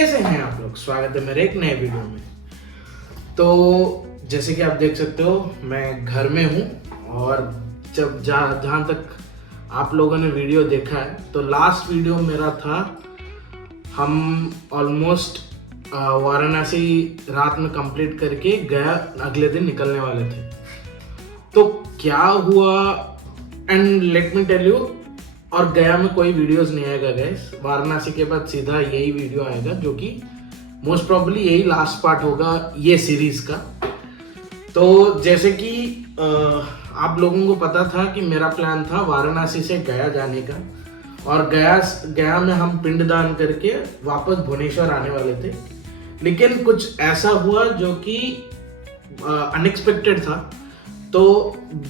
कैसे हैं आप लोग। स्वागत है मेरे एक नए वीडियो में। तो जैसे कि आप देख सकते हो मैं घर में हूँ और जब जहाँ तक आप लोगों ने वीडियो देखा है तो लास्ट वीडियो मेरा था, हम ऑलमोस्ट वाराणसी रात में कंप्लीट करके गया अगले दिन निकलने वाले थे। तो क्या हुआ and let me tell you, और गया में कोई वीडियोस नहीं आएगा गाइस। वाराणसी के बाद सीधा यही वीडियो आएगा जो कि मोस्ट प्रोबेबली यही लास्ट पार्ट होगा ये सीरीज का। तो जैसे कि आप लोगों को पता था कि मेरा प्लान था वाराणसी से गया जाने का, और गया में हम पिंडदान करके वापस भुवनेश्वर आने वाले थे। लेकिन कुछ ऐसा हुआ जो कि अनएक्सपेक्टेड था। तो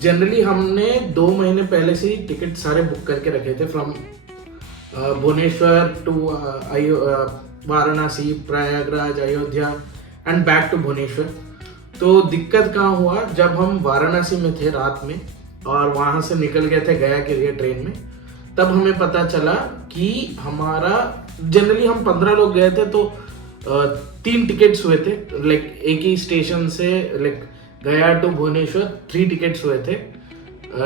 जनरली हमने 2 महीने पहले से ही टिकट सारे बुक करके रखे थे, from Bhubaneswar to Varanasi, Prayagraj, Ayodhya and back to Bhubaneswar. तो दिक्कत कहाँ हुआ, जब हम वाराणसी में थे रात में और वहाँ से निकल गए थे गया के लिए ट्रेन में, तब हमें पता चला कि हमारा जनरली हम 15 लोग गए थे, तो 3 टिकट्स हुए थे। लाइक एक ही स्टेशन से लाइक गया टू भुवनेश्वर 3 टिकट्स हुए थे,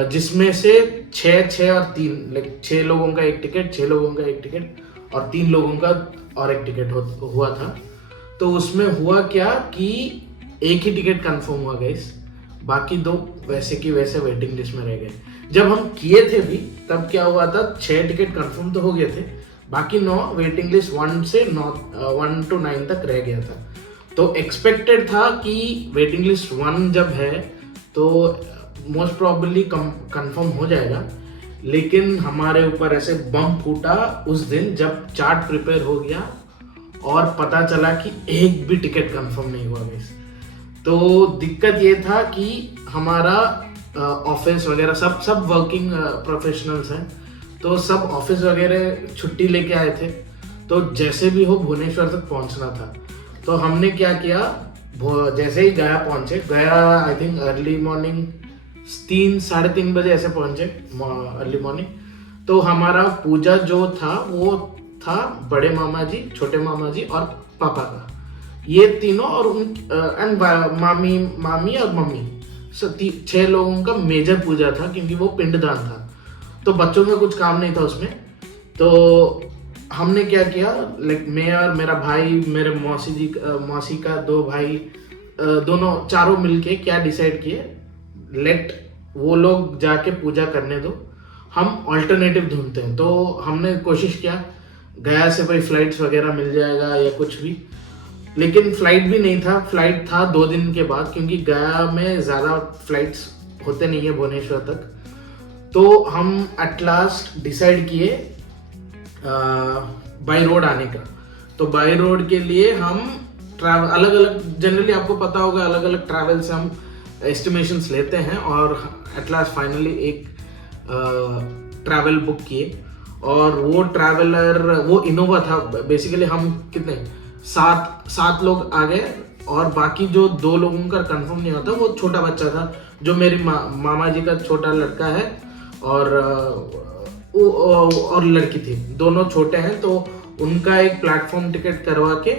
जिसमें से 6 और 3 लाइक 6 लोगों का एक टिकट, 6 लोगों का एक टिकट और 3 लोगों का और एक टिकट हुआ था। तो उसमें हुआ क्या कि एक ही टिकट कंफर्म हुआ गाइस, बाकी 2 वैसे की वैसे वेटिंग लिस्ट में रह गए। जब हम किए थे भी तब क्या हुआ था, 6 टिकट कंफर्म तो हो गए थे, बाकी 9 वेटिंग लिस्ट 1 से 1 to 9 तक रह गया था। तो एक्सपेक्टेड था कि वेटिंग लिस्ट 1 जब है तो मोस्ट प्रोबेबली कंफर्म हो जाएगा। लेकिन हमारे ऊपर ऐसे बम फूटा उस दिन जब चार्ट प्रिपेयर हो गया और पता चला कि एक भी टिकट कंफर्म नहीं हुआ गाइस। तो दिक्कत ये था कि हमारा ऑफिस वगैरह सब वर्किंग प्रोफेशनल्स हैं, तो सब ऑफिस वगैरह छुट्टी लेके आए थे। तो जैसे भी हो भुवनेश्वर तक पहुंचना था। तो हमने क्या किया, जैसे ही गया पहुंचे, गया आई थिंक अर्ली मॉर्निंग 3-3:30 बजे ऐसे पहुंचे अर्ली मॉर्निंग। तो हमारा पूजा जो था वो था बड़े मामा जी, छोटे मामा जी और पापा का, ये तीनों और एंड मामी और मम्मी, 6 लोगों का मेजर पूजा था क्योंकि वो पिंडदान था। तो बच्चों का कुछ काम नहीं था उसमें। तो हमने क्या किया, लाइक मैं और मेरा भाई, मेरे मौसी का 2 भाई, दोनों चारों मिलके क्या डिसाइड किए, लेट वो लोग जाके पूजा करने दो, हम ऑल्टरनेटिव ढूंढते हैं। तो हमने कोशिश किया गया से भाई फ्लाइट्स वगैरह मिल जाएगा या कुछ भी, लेकिन फ्लाइट भी नहीं था। फ्लाइट था 2 दिन के बाद, क्योंकि गया में ज़्यादा फ्लाइट्स होते नहीं है भुवनेश्वर तक। तो हम एट लास्ट डिसाइड किए बाई रोड आने का। तो बाई रोड के लिए हम ट्रैवल अलग अलग, जनरली आपको पता होगा अलग अलग ट्रैवल से हम एस्टिमेशंस लेते हैं, और एट लास्ट फाइनली एक ट्रैवल बुक किए। और वो ट्रैवलर वो इनोवा था बेसिकली। हम कितने 7 लोग आ गए, और बाकी जो 2 लोगों का कंफर्म नहीं होता वो छोटा बच्चा था, जो मेरी मामा जी का छोटा लड़का है, और लड़की थी, दोनों छोटे हैं। तो उनका एक प्लेटफॉर्म टिकट करवा के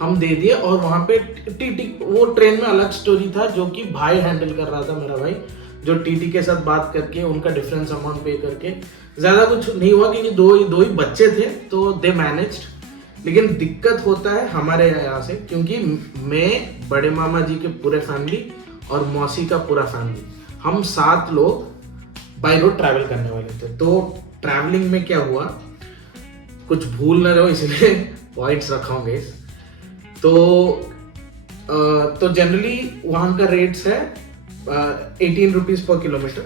हम दे दिए। और वहाँ पे टीटी, वो ट्रेन में अलग स्टोरी था जो कि भाई हैंडल कर रहा था, मेरा भाई, जो टीटी के साथ बात करके उनका डिफरेंस अमाउंट पे करके, ज़्यादा कुछ नहीं हुआ क्योंकि दो ही बच्चे थे तो दे मैनेज्ड। लेकिन दिक्कत होता है हमारे यहाँ से, क्योंकि मैं, बड़े मामा जी के पूरे फैमिली और मौसी का पूरा फैमिली, हम 7 लोग बाई रोड ट्रैवल करने वाले थे। तो ट्रैवलिंग में क्या हुआ, कुछ भूल ना जाओ इसलिए पॉइंट्स रखा हूँ गाइस। तो जनरली वहाँ का रेट्स है 18 रुपीज़ पर किलोमीटर,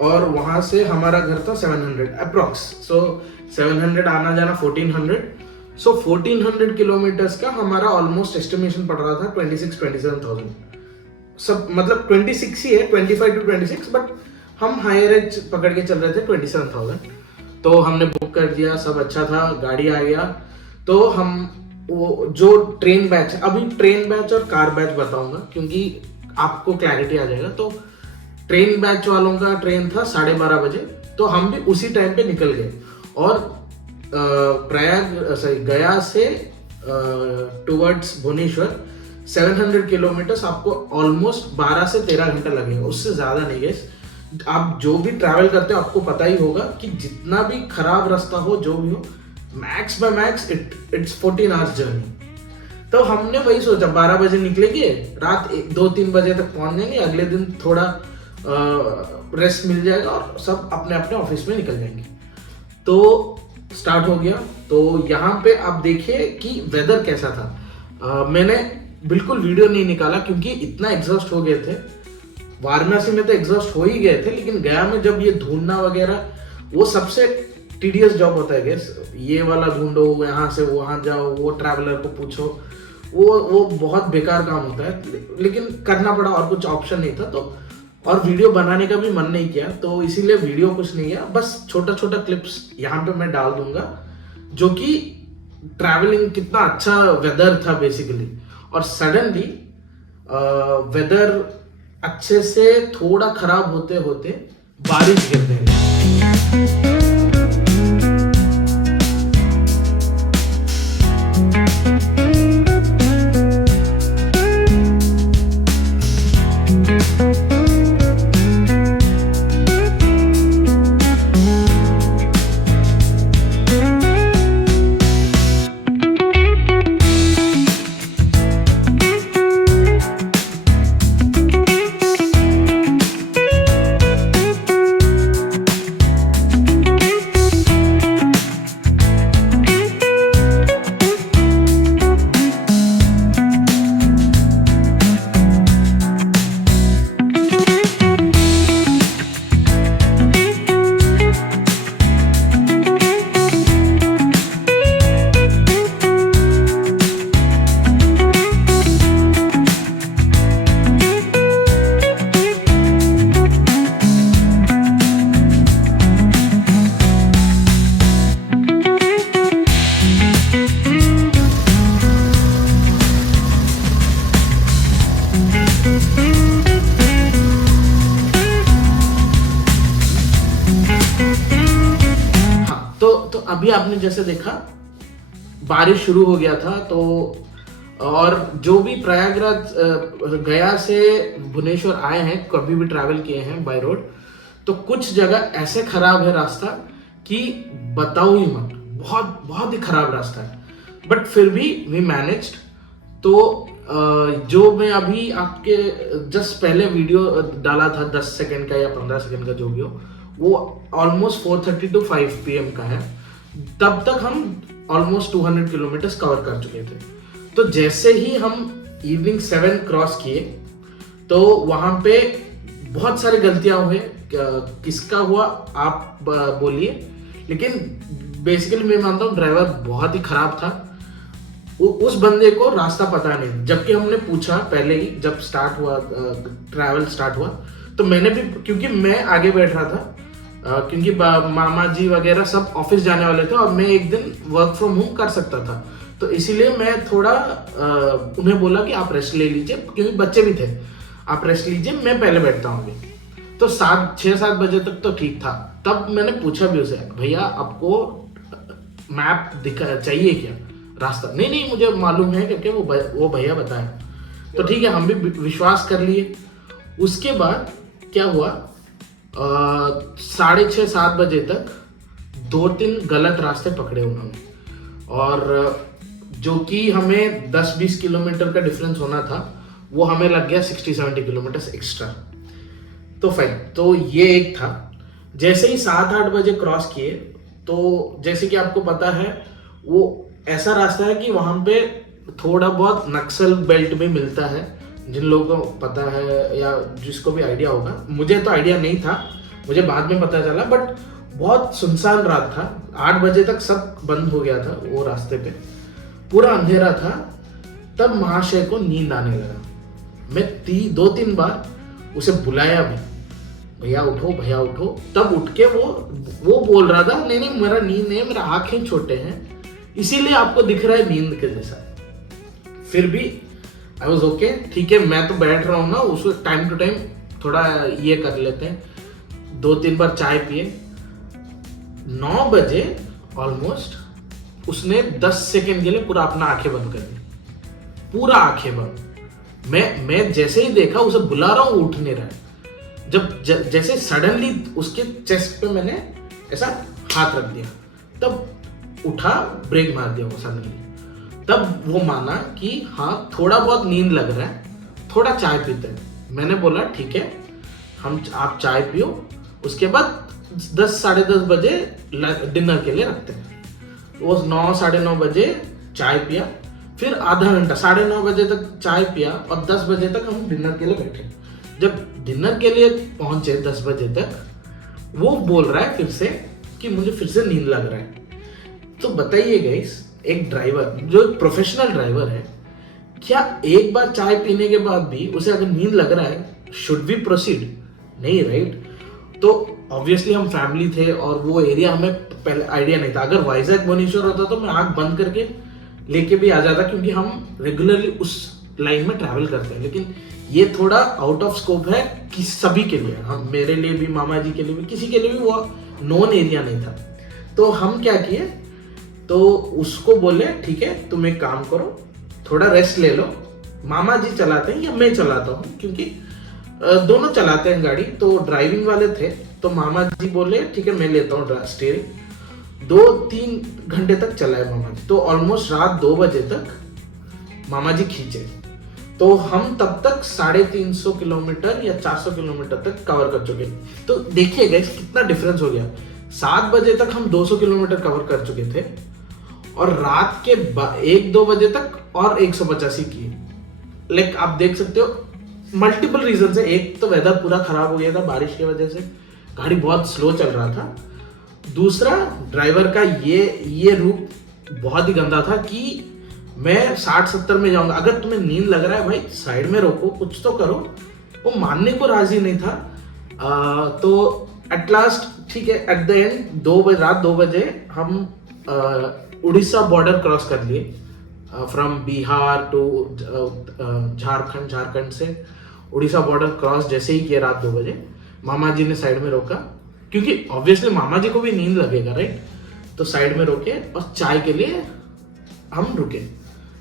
और वहाँ से हमारा घर था 700 अप्रॉक्स। सो 700 आना जाना 1400। सो 1400 किलोमीटर्स का हमारा ऑलमोस्ट एस्टिमेशन पड़ रहा था 26-27,000। सब मतलब 26 ही है, 25 to 26, बट हम हायर एज पकड़ के चल रहे थे 27,000। तो हमने बुक कर दिया, सब अच्छा था, गाड़ी आ गया। तो हम वो जो ट्रेन बैच, अभी ट्रेन बैच और कार बैच बताऊंगा क्योंकि आपको क्लैरिटी आ जाएगा। तो ट्रेन बैच वालों का ट्रेन था 12:30 बजे, तो हम भी उसी टाइम पे निकल गए। और गया से टुवर्ड्स भुवनेश्वर 700 किलोमीटर्स आपको ऑलमोस्ट 12 से 13 घंटा लगेगा, उससे ज़्यादा नहीं गैस। आप जो भी ट्रैवल करते हो आपको पता ही होगा कि जितना भी खराब रास्ता हो, जो भी हो, max bye max it's 14 hours journey. तो हमने वही सोचा 12 बजे निकलेंगे, रात 2-3 बजे तक पहुंच जाएंगे, अगले दिन थोड़ा रेस्ट मिल जाएगा और सब अपने अपने ऑफिस में निकल जाएंगे। तो स्टार्ट हो गया। तो यहाँ पे आप देखिए कि वेदर कैसा था। मैंने बिल्कुल वीडियो नहीं निकाला क्योंकि इतना एग्जॉस्ट हो गए थे। वाराणसी में तो एग्जॉस्ट हो ही गए थे, लेकिन गया में जब ये ढूंढना वगैरह, वो सबसे टीडियस जॉब होता है गैस। ये वाला ढूंढो, यहाँ से वहाँ जाओ, वो ट्रैवलर को पूछो, वो बहुत बेकार काम होता है, लेकिन करना पड़ा और कुछ ऑप्शन नहीं था। तो और वीडियो बनाने का भी मन नहीं किया, तो इसीलिए वीडियो कुछ नहीं किया, बस छोटा छोटा क्लिप्स यहाँ पे मैं डाल दूंगा, जो कि ट्रैवलिंग कितना अच्छा वेदर था बेसिकली। और सडनली वेदर अच्छे से थोड़ा खराब होते होते बारिश गिरने लगी। अभी आपने जैसे देखा बारिश शुरू हो गया था। तो और जो भी प्रयागराज गया से भुवनेश्वर आए हैं, कभी भी ट्रैवल किए हैं बाय रोड, तो कुछ जगह ऐसे खराब है रास्ता कि बताओ ही मत, बहुत बहुत ही खराब रास्ता है, बट फिर भी वी मैनेज्ड। तो जो मैं अभी आपके जस्ट पहले वीडियो डाला था 10 सेकंड का या 15 सेकंड का जो भी हो, वो ऑलमोस्ट 4:30 to 5 PM का है। तब तक हम ऑलमोस्ट 200 किलोमीटर्स कवर कर चुके थे। तो जैसे ही हम इवनिंग 7 क्रॉस किए, तो वहां पे बहुत सारी गलतियां हुए। किसका हुआ आप बोलिए, लेकिन बेसिकली मैं मानता हूँ ड्राइवर बहुत ही खराब था। उस बंदे को रास्ता पता नहीं, जबकि हमने पूछा पहले ही जब स्टार्ट हुआ, ट्रैवल स्टार्ट हुआ, तो मैंने भी, क्योंकि मैं आगे बैठ रहा था, क्योंकि मामा जी वगैरह सब ऑफिस जाने वाले थे और मैं एक दिन वर्क फ्रॉम होम कर सकता था, तो इसीलिए मैं थोड़ा उन्हें बोला कि आप रेस्ट ले लीजिए, क्योंकि बच्चे भी थे, आप रेस्ट लीजिए, मैं पहले बैठता हूँ अभी। तो 6-7 बजे तक तो ठीक था। तब मैंने पूछा भी उसे, भैया आपको मैप दिखा चाहिए क्या, रास्ता? नहीं मुझे मालूम है, क्योंकि वो भैया बताया। तो ठीक है, हम भी विश्वास कर लिए। उसके बाद क्या हुआ, 6:30-7 बजे तक 2-3 गलत रास्ते पकड़े उन्होंने, और जो कि हमें 10-20 किलोमीटर का डिफरेंस होना था, वो हमें लग गया 60-70 किलोमीटर एक्स्ट्रा। तो फाइन, तो ये एक था। जैसे ही 7-8 बजे क्रॉस किए, तो जैसे कि आपको पता है वो ऐसा रास्ता है कि वहां पे थोड़ा बहुत नक्सल बेल्ट भी मिलता है, जिन लोगों को पता है या जिसको भी आइडिया होगा। मुझे तो आइडिया नहीं था, मुझे बाद में पता चला, बट बहुत सुनसान रात था। 8 बजे तक सब बंद हो गया था, वो रास्ते पे पूरा अंधेरा था। तब महाशय को नींद आने लगा। मैं 2-3 बार उसे बुलाया भी, भैया उठो भैया उठो। तब उठ के वो बोल रहा था, नहीं मेरा नींद नहीं है, मेरा आंखें छोटे हैं, इसीलिए आपको दिख रहा है नींद के जैसा। फिर भी आई वॉज ओके, ठीक है, मैं तो बैठ रहा हूँ ना, उसको टाइम टू टाइम थोड़ा ये कर लेते हैं। 2-3 बार चाय पिए। 9 बजे ऑलमोस्ट उसने 10 सेकंड के लिए पूरा अपना आंखें बंद कर दी, पूरा आंखें बंद। मैं जैसे ही देखा उसे बुला रहा हूँ, उठ नहीं रहा है। जैसे सडनली उसके चेस्ट पे मैंने ऐसा हाथ रख दिया, तब उठा, ब्रेक मार दिया वो सडनली। तब वो माना कि हाँ थोड़ा बहुत नींद लग रहा है, थोड़ा चाय पीते हैं। मैंने बोला ठीक है, आप चाय पियो, उसके बाद 10 साढ़े 10 बजे डिनर के लिए रखते हैं। वो 9 साढ़े 9 बजे चाय पिया, फिर आधा घंटा 9:30 बजे तक चाय पिया और 10 बजे तक हम डिनर के लिए बैठे। जब डिनर के लिए पहुंचे 10 बजे तक, वो बोल रहा है फिर से कि मुझे फिर से नींद लग रहा है। तो बताइए गाइस, एक ड्राइवर जो एक प्रोफेशनल ड्राइवर है, क्या एक बार चाय पीने के बाद भी उसे अगर नींद लग रहा है, शुड वी प्रोसीड? नहीं, राइट? तो ऑब्वियसली हम फैमिली थे और वो एरिया हमें पहले आइडिया नहीं था। अगर वाइजैक भुवनेश्वर होता तो मैं आंख बंद करके लेके भी आ जाता, क्योंकि हम रेगुलरली उस लाइन में ट्रैवल करते हैं। लेकिन ये थोड़ा आउट ऑफ स्कोप है कि सभी के लिए, हम मेरे लिए भी, मामा जी के लिए भी, किसी के लिए भी वो नॉन एरिया नहीं था। तो हम क्या किए, तो उसको बोले ठीक है तुम एक काम करो, थोड़ा रेस्ट ले लो, मामा जी चलाते हैं या मैं चलाता हूँ, क्योंकि दोनों चलाते हैं गाड़ी। तो ड्राइविंग वाले थे, तो मामा जी बोले ठीक है मैं लेता हूँ स्टीयरिंग। 2-3 घंटे तक चलाए मामा जी, तो ऑलमोस्ट रात 2 बजे तक मामा जी खींचे। तो हम तब तक 350 किलोमीटर या 400 किलोमीटर तक कवर कर चुके। तो देखिए गाइस कितना डिफरेंस हो गया। 7 बजे तक हम 200 किलोमीटर कवर कर चुके थे और रात के 1-2 बजे तक और 185 किए। लाइक आप देख सकते हो मल्टीपल रीजन है। एक तो वेदर पूरा खराब हो गया था बारिश की वजह से, गाड़ी बहुत स्लो चल रहा था। दूसरा, ड्राइवर का ये रूप बहुत ही गंदा था कि मैं 60-70 में जाऊंगा, अगर तुम्हें नींद लग रहा है भाई साइड में रोको, कुछ तो करो। वो मानने को राजी नहीं था। तो एट लास्ट ठीक है, एट द एंड रात 2 बजे हम उड़ीसा बॉर्डर क्रॉस कर लिए, फ्रॉम बिहार टू झारखंड से उड़ीसा बॉर्डर क्रॉस जैसे ही किया रात 2 बजे, मामा जी ने साइड में रोका, क्योंकि ऑब्वियसली मामा जी को भी नींद लगेगा, राइट? तो साइड में रोके और चाय के लिए हम रुके।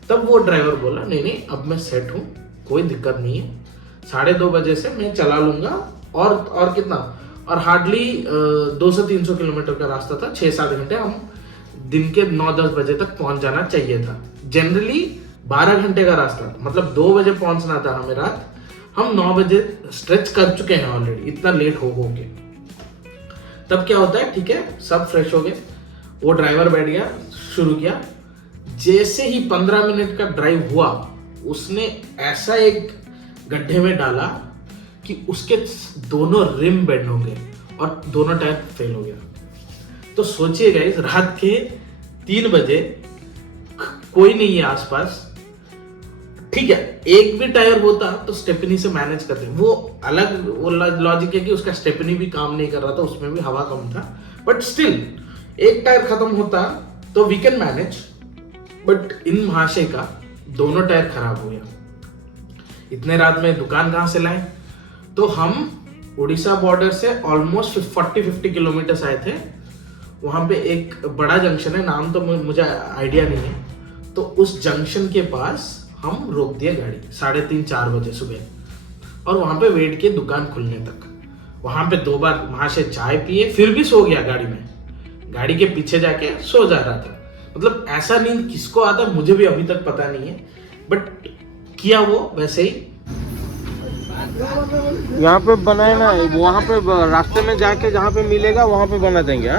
तब वो ड्राइवर बोला नहीं नहीं अब मैं सेट हूँ, कोई दिक्कत नहीं है, 2:30 बजे से मैं चला लूंगा। और कितना, और हार्डली 200-300 किलोमीटर का रास्ता था, 6-7 घंटे हम दिन के 9-10 बजे तक पहुंच जाना चाहिए था। जनरली 12 घंटे का रास्ता था, मतलब 2 बजे पहुंचना था हमें रात, हम 9 बजे स्ट्रेच कर चुके हैं ऑलरेडी, इतना लेट हो के। तब क्या होता है, ठीक है सब फ्रेश हो गए, वो ड्राइवर बैठ गया, शुरू किया। जैसे ही 15 मिनट का ड्राइव हुआ, उसने ऐसा एक गड्ढे में डाला कि उसके दोनों रिम बेंड हो गए और दोनों टायर फेल हो गया। तो सोचिए गाइस, रात के 3 बजे कोई नहीं है आसपास, ठीक है एक भी टायर होता तो स्टेपनी से मैनेज करते, वो अलग वो लॉजिक है कि उसका स्टेपनी भी काम नहीं कर रहा था, उसमें भी हवा कम था, बट स्टिल एक टायर खत्म होता तो वी कैन मैनेज। बट इन महाशय का दोनों टायर खराब हो गया। इतने रात में दुकान कहां से लाए? तो हम उड़ीसा बॉर्डर से ऑलमोस्ट 40-50 किलोमीटर आए थे। वहां पे एक बड़ा जंक्शन है, नाम तो मुझे आइडिया नहीं है, तो उस जंक्शन के पास हम रोक दिए गाड़ी 3:30-4 बजे सुबह, और वहां पे वेट किए दुकान खुलने तक। वहां पे 2 बार महाशय चाय पिए, फिर भी सो गया गाड़ी में, गाड़ी के पीछे जाके सो जा रहा था। मतलब ऐसा नींद किसको आता है मुझे भी अभी तक पता नहीं है, बट किया वो वैसे ही। यहाँ पे बनाए ना, वहाँ पे रास्ते में जाके जहाँ पे मिलेगा वहाँ पे बना देंगे।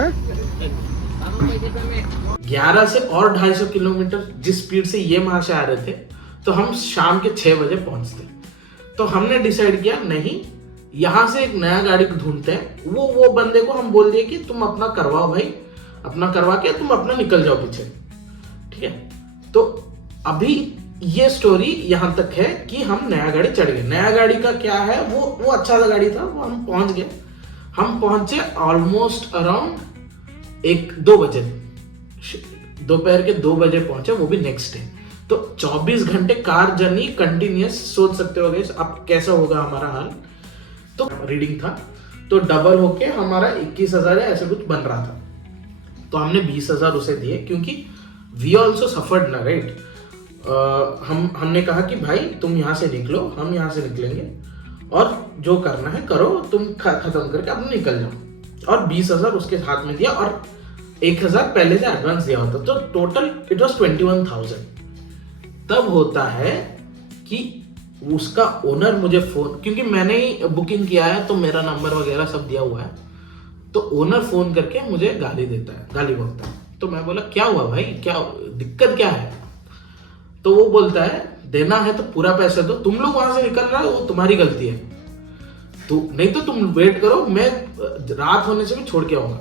11 से और 250 किलोमीटर जिस स्पीड से ये महाशय आ रहे थे, तो हम शाम के 6 बजे पहुंचते। तो हमने डिसाइड किया नहीं, यहाँ से एक नया गाड़ी ढूंढते हैं। वो बंदे को हम बोल दिए कि तुम अपना करवाओ भाई, अपना करवा के तुम अपना निकल जाओ पीछे, ठीक है। तो अभी ये स्टोरी यहां तक है कि हम नया गाड़ी चढ़ गए। नया गाड़ी का क्या है, वो अच्छा सा गाड़ी था, वो हम पहुंच गए। हम पहुंचे ऑलमोस्ट अराउंड 1-2 बजे, दोपहर के 2 बजे पहुंचे, वो भी नेक्स्ट डे। तो 24 घंटे कार जर्नी कंटिन्यूअस, सोच सकते हो गए अब कैसा होगा हमारा हाल। तो रीडिंग था तो डबल होके हमारा 21,000 ऐसे कुछ बन रहा था। तो हमने 20,000 उसे दिए, क्योंकि वी ऑल्सो सफर्ड ना, राइट। हमने कहा कि भाई तुम यहाँ से निकलो, हम यहाँ से निकलेंगे और जो करना है करो, तुम खत्म करके अब निकल जाओ। और 20,000 उसके हाथ में दिया और 1,000 पहले से एडवांस दिया होता, तो टोटल इट वॉज 21,000। तब होता है कि उसका ओनर मुझे फोन, क्योंकि मैंने ही बुकिंग किया है तो मेरा नंबर वगैरह सब दिया हुआ है, तो ओनर फोन करके मुझे गाली देता है, गाली बोलता है। तो मैं बोला क्या हुआ भाई, क्या दिक्कत क्या है? तो वो बोलता है देना है तो पूरा पैसा दो, तुम लोग वहां से निकल रहे हो वो तुम्हारी गलती है, तो नहीं तो तुम वेट करो, मैं रात होने से भी छोड़ के आऊंगा।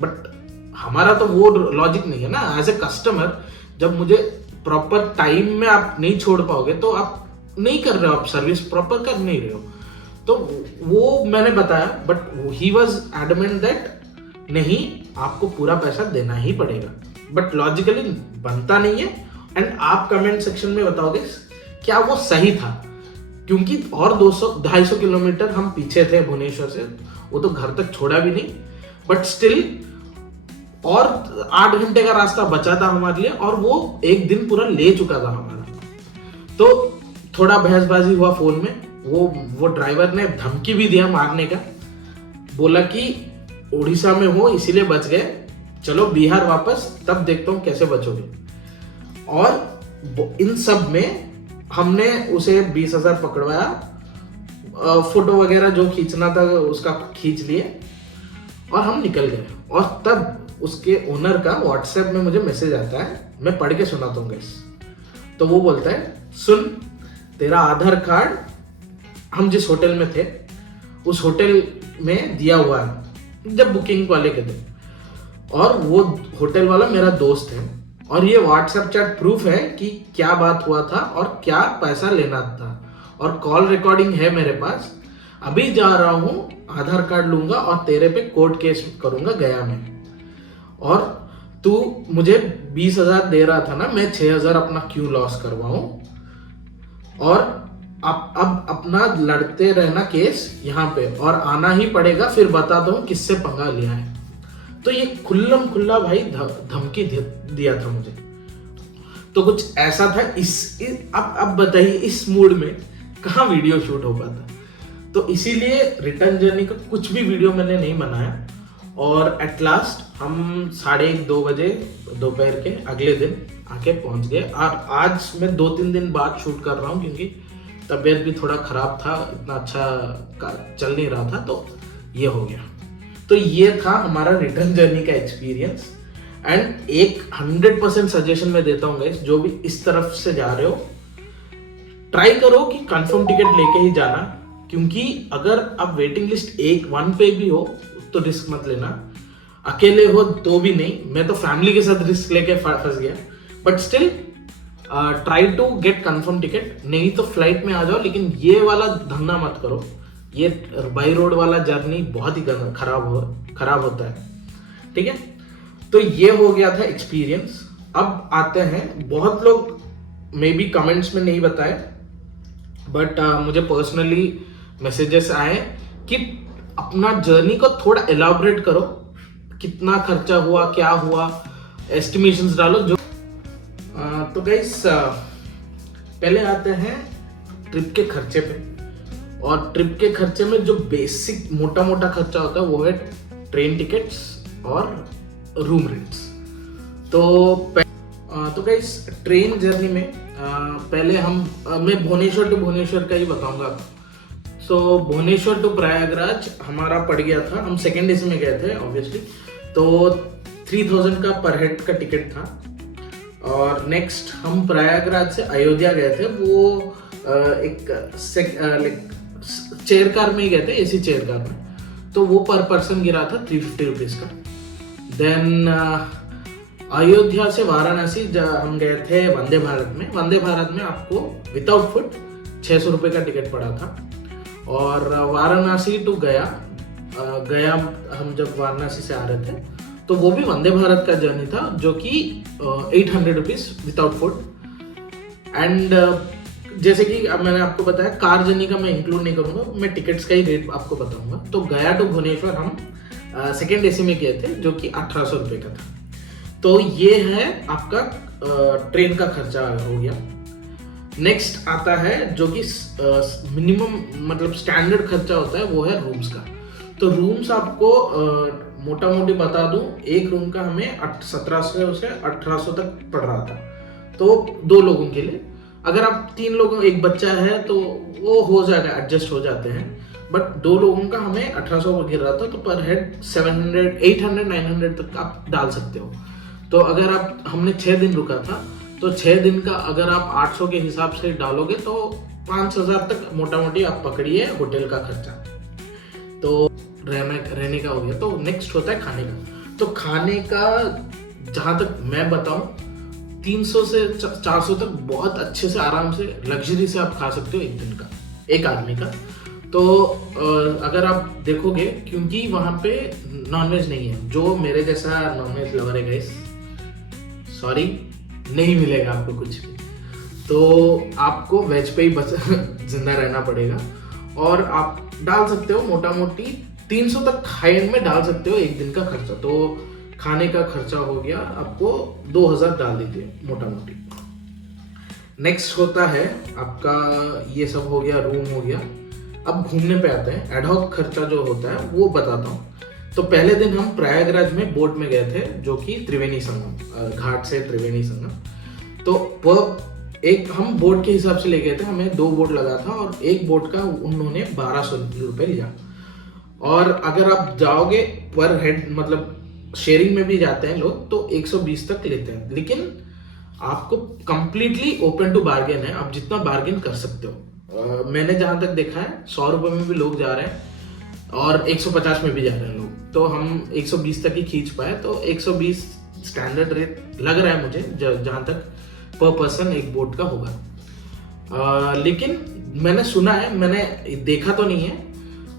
बट हमारा तो वो लॉजिक नहीं है ना, एज ए कस्टमर जब मुझे प्रॉपर टाइम में आप नहीं छोड़ पाओगे तो आप नहीं कर रहे हो, आप सर्विस प्रॉपर कर नहीं रहे हो। तो वो मैंने बताया, but he was adamant that नहीं आपको पूरा पैसा देना ही पड़ेगा, बट लॉजिकली बनता नहीं है। एंड आप कमेंट सेक्शन में बताओगे क्या वो सही था, क्योंकि और 200-250 किलोमीटर हम पीछे थे भुवनेश्वर से, वो तो घर तक छोड़ा भी नहीं, बट स्टिल और 8 घंटे का रास्ता बचा था हमारे लिए, और वो एक दिन पूरा ले चुका था हमारा। तो थोड़ा बहसबाजी हुआ फोन में, वो ड्राइवर ने धमकी भी दिया मारने का, बोला कि उड़ीसा में हो इसीलिए बच गए, चलो बिहार वापस, तब देखता हूँ कैसे बचोगे। और इन सब में हमने उसे 20,000 पकड़वाया, फोटो वगैरह जो खींचना था उसका खींच लिए और हम निकल गए। और तब उसके ओनर का व्हाट्सएप में मुझे मैसेज आता है, मैं पढ़ के सुनाता हूँ गाइस। तो वो बोलता है सुन, तेरा आधार कार्ड हम जिस होटल में थे उस होटल में दिया हुआ है जब बुकिंग वाले के दिन, और वो होटल वाला मेरा दोस्त है, और ये व्हाट्सएप चैट प्रूफ है कि क्या बात हुआ था और क्या पैसा लेना था, और कॉल रिकॉर्डिंग है मेरे पास। अभी जा रहा हूँ, आधार कार्ड लूंगा और तेरे पे कोर्ट केस करूंगा गया में, और तू मुझे 20,000 दे रहा था ना, मैं 6,000 अपना क्यों लॉस करवाऊं, और अब अपना लड़ते रहना केस यहाँ पे, और आना ही पड़ेगा, फिर बताता हूँ किससे पंगा लिया है। तो ये खुल्लम खुल्ला भाई धमकी दिया था मुझे। तो कुछ ऐसा था। अब बताइए इस मूड में कहाँ वीडियो शूट हो पाता, तो इसीलिए रिटर्न जर्नी का कुछ भी वीडियो मैंने नहीं बनाया। और एट लास्ट हम 1:30-2 बजे दोपहर के अगले दिन आके पहुंच गए, और आज मैं 2-3 दिन बाद शूट कर रहा हूँ क्योंकि तबीयत भी थोड़ा खराब था, इतना अच्छा चल नहीं रहा था, तो ये हो गया। तो ये था हमारा रिटर्न जर्नी का एक्सपीरियंस। एंड एक 100% सजेशन मैं देता हूँ गाइस, जो भी इस तरफ से जा रहे हो, ट्राई करो कि कंफर्म टिकट लेके ही जाना, क्योंकि अगर आप वेटिंग लिस्ट 1 पे भी हो तो रिस्क मत लेना, अकेले हो तो भी नहीं। मैं तो फैमिली के साथ रिस्क लेके फंस गया, but still try to get confirm ticket, नहीं तो फ्लाइट में आ जाओ, लेकिन ये वाला धंधा मत करो। ये बाई रोड वाला जर्नी बहुत ही खराब होता है, ठीक है। तो ये हो गया था एक्सपीरियंस। अब आते हैं, बहुत लोग मे बी कमेंट्स में नहीं बताए, बट मुझे पर्सनली मैसेजेस आए कि अपना जर्नी को थोड़ा एलाबोरेट करो, कितना खर्चा हुआ, क्या हुआ, एस्टिमेशंस डालो जो। तो गाइस पहले आते हैं ट्रिप के खर्चे पे, और ट्रिप के खर्चे में जो बेसिक मोटा मोटा खर्चा होता है वो है ट्रेन टिकट्स और रूम रेंट्स। तो गाइस ट्रेन जर्नी में पहले मैं भुवनेश्वर टू भुवनेश्वर का ही बताऊंगा। सो भुवनेश्वर टू प्रयागराज हमारा पड़ गया था, हम सेकेंड एसी में गए थे ऑब्वियसली, तो 3,000 का पर हेड का टिकट था। और नेक्स्ट हम प्रयागराज से अयोध्या गए थे, वो एक चेयर कार में ही गए थे, एसी चेयर कार में, तो वो पर पर्सन गिरा था 350 रुपीज का। देन अयोध्या से वाराणसी हम गए थे वंदे भारत में। वंदे भारत में आपको विदाउट फूड 600 रुपये का टिकट पड़ा था। और वाराणसी टू गया हम जब वाराणसी से आ रहे थे तो वो भी वंदे भारत का जर्नी था, जो कि 800 रुपीज विदाउट फूड। एंड जैसे कि अब मैंने आपको बताया, कार जर्नी का मैं इंक्लूड नहीं करूंगा, मैं टिकट्स का ही रेट आपको बताऊंगा। तो गया टू भुवनेश्वर हम सेकेंड एसी में गए थे, जो कि 1800 रुपये का था। तो ये है आपका ट्रेन का खर्चा हो गया। नेक्स्ट आता है जो कि मिनिमम मतलब स्टैंडर्ड खर्चा होता है, वो है रूम्स का। तो रूम्स आपको मोटा मोटी बता दूं, एक रूम का हमें 1700 से 1800 तक पड़ रहा था, तो 2 लोगों के लिए। अगर आप 3 लोगों, एक बच्चा है तो वो हो जाएगा, एडजस्ट हो जाते हैं। बट 2 लोगों का हमें 1800 गिर रहा था, तो पर हेड 700, 800, 900 तक आप डाल सकते हो। तो अगर आप, हमने 6 दिन रुका था, तो 6 दिन का अगर आप 800 के हिसाब से डालोगे तो 5000 तक मोटा मोटी आप पकड़िए होटल का खर्चा। तो रहने का हो गया। तो नेक्स्ट होता है खाने का। तो खाने का जहाँ तक मैं बताऊं, 300 से 400 तक बहुत अच्छे से आराम से लग्जरी से आप खा सकते हो एक दिन का, एक आदमी का। तो अगर आप देखोगे, क्योंकि वहाँ पे नॉनवेज नहीं है, जो मेरे जैसा नॉनवेज लवर है गाइस, सॉरी, नहीं मिलेगा आपको कुछ भी। तो आपको वेज पे ही जिंदा रहना पड़ेगा। और आप डाल सकते हो मोटा मोटी 300 तक हाई एंड में डाल सकते हो एक दिन का खर्चा। तो खाने का खर्चा हो गया आपको 2000 डाल दीजिए मोटा मोटी। नेक्स्ट होता है आपका, ये सब हो गया, रूम हो गया। अब घूमने पे आते हैं। एडहॉक खर्चा जो होता है वो बताता हूँ। तो पहले दिन हम प्रयागराज में बोट में गए थे, जो कि त्रिवेणी संगम, घाट से त्रिवेणी संगम। तो एक हम बोट के हिसाब से ले गए थे, हमें 2 बोट लगा था और एक बोट का उन्होंने 1200 रुपये लिया। और अगर आप जाओगे पर हेड, मतलब शेयरिंग में भी जाते हैं लोग, तो 120 तक लेते हैं। लेकिन आपको कंप्लीटली ओपन टू बार्गेन है, आप जितना बार्गेन कर सकते हो। मैंने जहां तक देखा है 100 रुपये में भी लोग जा रहे हैं और 150 में भी जा रहे हैं लोग। तो हम 120 तक ही खींच पाए। तो 120 स्टैंडर्ड रेट लग रहा है मुझे, जहां तक पर पर्सन एक बोट का होगा। लेकिन मैंने सुना है, मैंने देखा तो नहीं है,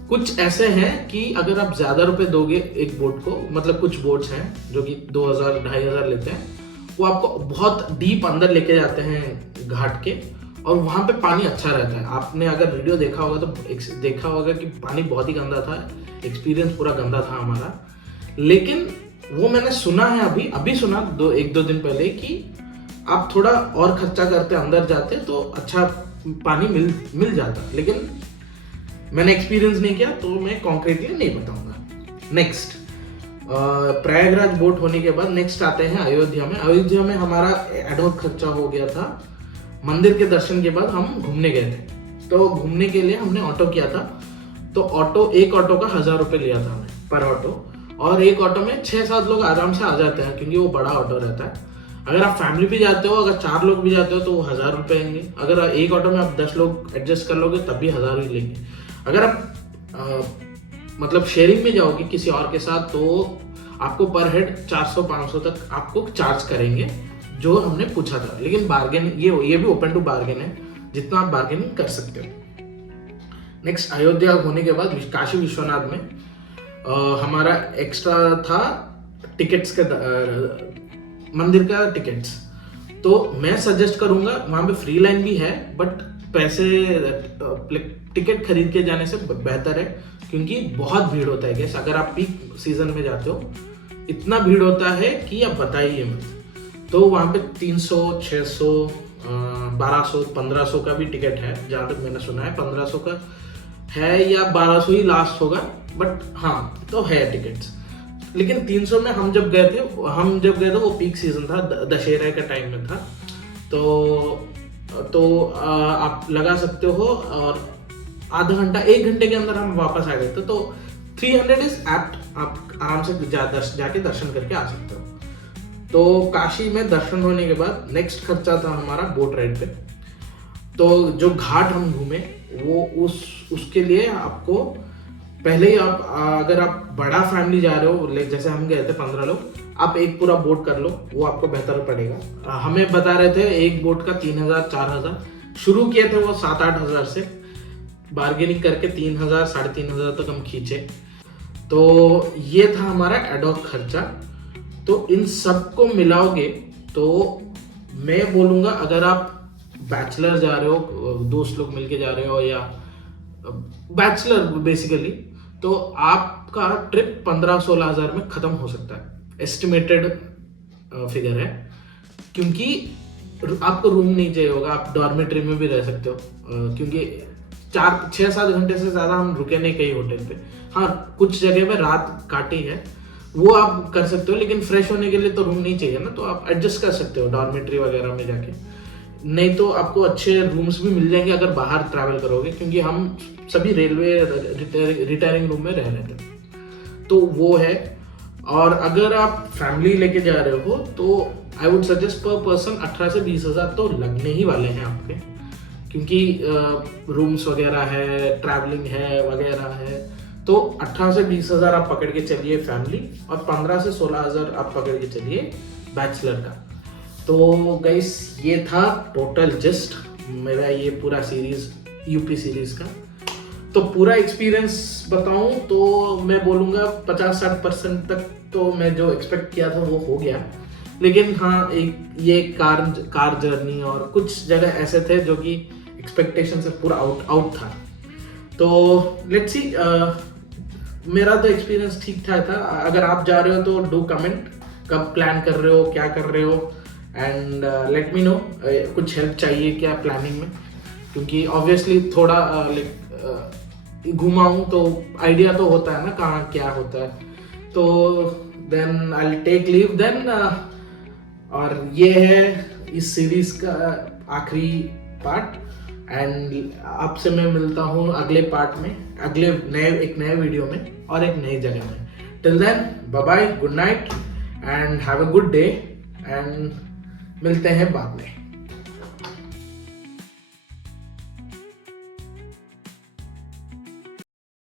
कुछ ऐसे हैं कि अगर आप ज्यादा रुपए दोगे एक बोट को, मतलब कुछ बोट्स हैं जो कि 2000, 2500 लेते हैं, वो आपको बहुत डीप अंदर लेके जाते हैं घाट के, और वहां पे पानी अच्छा रहता है। आपने अगर वीडियो देखा होगा तो देखा होगा कि पानी बहुत ही गंदा था, एक्सपीरियंस पूरा गंदा था हमारा। लेकिन वो मैंने सुना है, अभी सुना 1-2 दिन पहले, कि आप थोड़ा और खर्चा करते अंदर जाते तो अच्छा पानी मिल जाता। लेकिन मैंने एक्सपीरियंस नहीं किया, तो मैं कॉन्क्रीटली नहीं बताऊंगा। नेक्स्ट, प्रयागराज बोट होने के बाद नेक्स्ट आते हैं अयोध्या में। अयोध्या में हमारा एडहॉक खर्चा हो गया था। मंदिर के दर्शन के बाद हम घूमने गए थे। तो घूमने के लिए हमने ऑटो किया था। तो एक ऑटो का 1000 रुपये लिया था हमें पर ऑटो। और एक ऑटो में 6-7 लोग आराम से आ जाते हैं, क्योंकि वो बड़ा ऑटो रहता है। अगर आप फैमिली भी जाते हो, अगर 4 लोग भी जाते हो, तो वो 1000 रुपये लेंगे। अगर एक ऑटो में आप 10 लोग एडजस्ट कर लोगे तब भी 1000 ही लेंगे। अगर आप मतलब शेयरिंग में जाओगे किसी और के साथ, तो आपको पर हेड 400-500 तक आपको चार्ज करेंगे, जो हमने पूछा था। लेकिन बार्गेन, ये भी ओपन टू बार्गेन है, जितना आप बार्गेनिंग कर सकते हो। नेक्स्ट, अयोध्या होने के बाद काशी विश्वनाथ में हमारा एक्स्ट्रा था टिकट्स का, मंदिर का टिकट्स। तो मैं सजेस्ट करूंगा, वहां पे फ्री लाइन भी है, बट पैसे टिकट खरीद के जाने से बेहतर है, क्योंकि बहुत भीड़ होता है गैस। अगर आप पीक सीजन में जाते हो, इतना भीड़ होता है कि आप बताइए मत। तो वहाँ पे 300, 600, 1200, 1500 का भी टिकट है। जहाँ तक मैंने सुना है 1500 का है, या 1200 ही लास्ट होगा, बट हाँ, तो है टिकट्स। लेकिन 300 में हम जब गए थे वो पीक सीजन था, दशहरा का टाइम में था। तो आप लगा सकते हो, और आधा घंटा 1 घंटे के अंदर हम वापस आ गए थे। तो 300 इज एप्ट, आप आराम से जाके दर्शन करके आ सकते हो। तो काशी में दर्शन होने के बाद नेक्स्ट खर्चा था हमारा बोट राइड पे। तो जो घाट हम घूमे, वो उसके लिए आपको पहले ही, आप अगर आप बड़ा फैमिली जा रहे हो, जैसे हम गए थे 15 लोग, आप एक पूरा बोट कर लो, वो आपको बेहतर पड़ेगा। हमें बता रहे थे एक बोट का 3000, 4000 शुरू किए थे वो 7-8 हजार से, बार्गेनिंग करके 3000, 3500 तक हम खींचे। तो ये था हमारा एडहॉक खर्चा। तो इन सबको मिलाओगे तो मैं बोलूँगा, अगर आप बैचलर जा रहे हो, दोस्त लोग मिलके जा रहे हो, या बैचलर बेसिकली, तो आपका ट्रिप 15-16 हजार में खत्म हो सकता है, एस्टिमेटेड फिगर है, क्योंकि आपको रूम नहीं चाहिए होगा, आप डॉर्मेट्री में भी रह सकते हो, क्योंकि 6-7 घंटे से ज़्यादा हम रुके नहीं कहीं होटल पे। हाँ, कुछ जगह पे रात काटी है, वो आप कर सकते हो, लेकिन फ्रेश होने के लिए तो रूम नहीं चाहिए ना, तो आप एडजस्ट कर सकते हो डॉर्मेट्री वगैरह में जाके। नहीं तो आपको अच्छे रूम्स भी मिल जाएंगे अगर बाहर ट्रैवल करोगे, क्योंकि हम सभी रेलवे रिटायरिंग रूम में रह रहे थे, तो वो है। और अगर आप फैमिली लेके जा रहे हो तो आई वुड सजेस्ट पर पर्सन 18 से 20 हज़ार तो लगने ही वाले हैं आपके, क्योंकि रूम्स वगैरह है, ट्रैवलिंग है वगैरह है, तो 18 से 20 हज़ार आप पकड़ के चलिए फैमिली, और 15 से 16 हज़ार आप पकड़ के चलिए बैचलर का। तो गाइस ये था टोटल जस्ट मेरा ये पूरा सीरीज, यूपी सीरीज का। तो पूरा एक्सपीरियंस बताऊं तो मैं बोलूँगा 50-60% तक तो मैं जो एक्सपेक्ट किया था वो हो गया, लेकिन हाँ एक ये कार जर्नी और कुछ जगह ऐसे थे जो कि एक्सपेक्टेशन से पूरा आउट था। तो लेट्स सी, मेरा तो एक्सपीरियंस ठीक ठाक था। अगर आप जा रहे हो तो डू कमेंट, कब प्लान कर रहे हो, क्या कर रहे हो, एंड लेट मी नो कुछ हेल्प चाहिए क्या प्लानिंग में, क्योंकि ऑब्वियसली थोड़ा घुमा हूँ तो आइडिया तो होता है ना कहाँ क्या होता है। तो then I will take leave then. और ये है इस सीरीज का आखिरी पार्ट, एंड आपसे मैं मिलता हूँ अगले पार्ट में, एक नए वीडियो में और एक नई जगह में। Till then bye bye, good night and have a good day, and मिलते हैं बाद में।